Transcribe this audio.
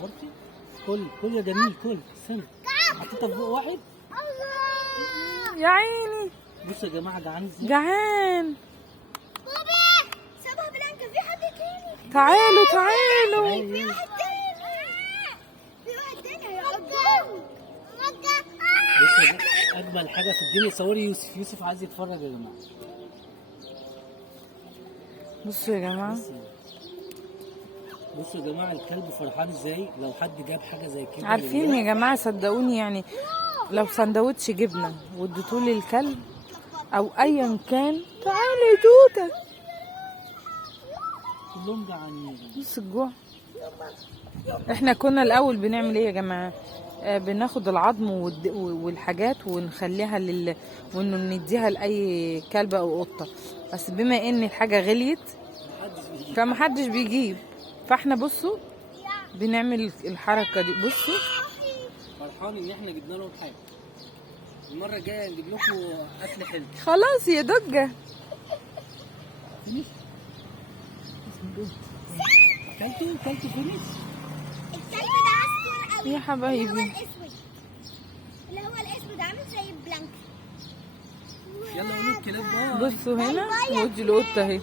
صورتي؟ كل يا جميل، كل استنى. حطيتها في بق واحد. يا عيني. بصوا يا جماعه جعان ازاي؟ جعان. بابا سابها بلانكا، في حد تاني. تعالوا تعالوا. في واحد تاني. في واحد تاني هيقعد. بصوا يا جماعة، اجمل حاجه في الدنيا. صوري يوسف عايز يتفرج يا جماعه. بصوا يا جماعه. بصوا يا جماعه الكلب فرحان ازاي لو حد جاب حاجه زي كده. عارفين يا جماعه صدقوني، يعني لو سندوتش جبنه واديتوه للكلب او ايا كان. تعالي يا توته. كلهم جعانين. بص الجوع. احنا كنا الاول بنعمل ايه يا جماعه؟ بناخد العظم والحاجات ونخليها وانه نديها لاي كلب او قطه، بس بما ان الحاجه غليت فمحدش بيجيب، فاحنا بصوا بنعمل الحركه دي. بصوا فرحان ان احنا جبنا لهم حاجه. المره الجايه نجيب لكم اكل حلو. خلاص يا دجه. كلتوا فينيش. الكلب ده عسكر قوي يا حبايبي. اللي هو الاسود، اللي هو الاسود عامل زي البلانكا. يلا قولوا الكلاب بقى. بصوا هنا ودي القطه اهي.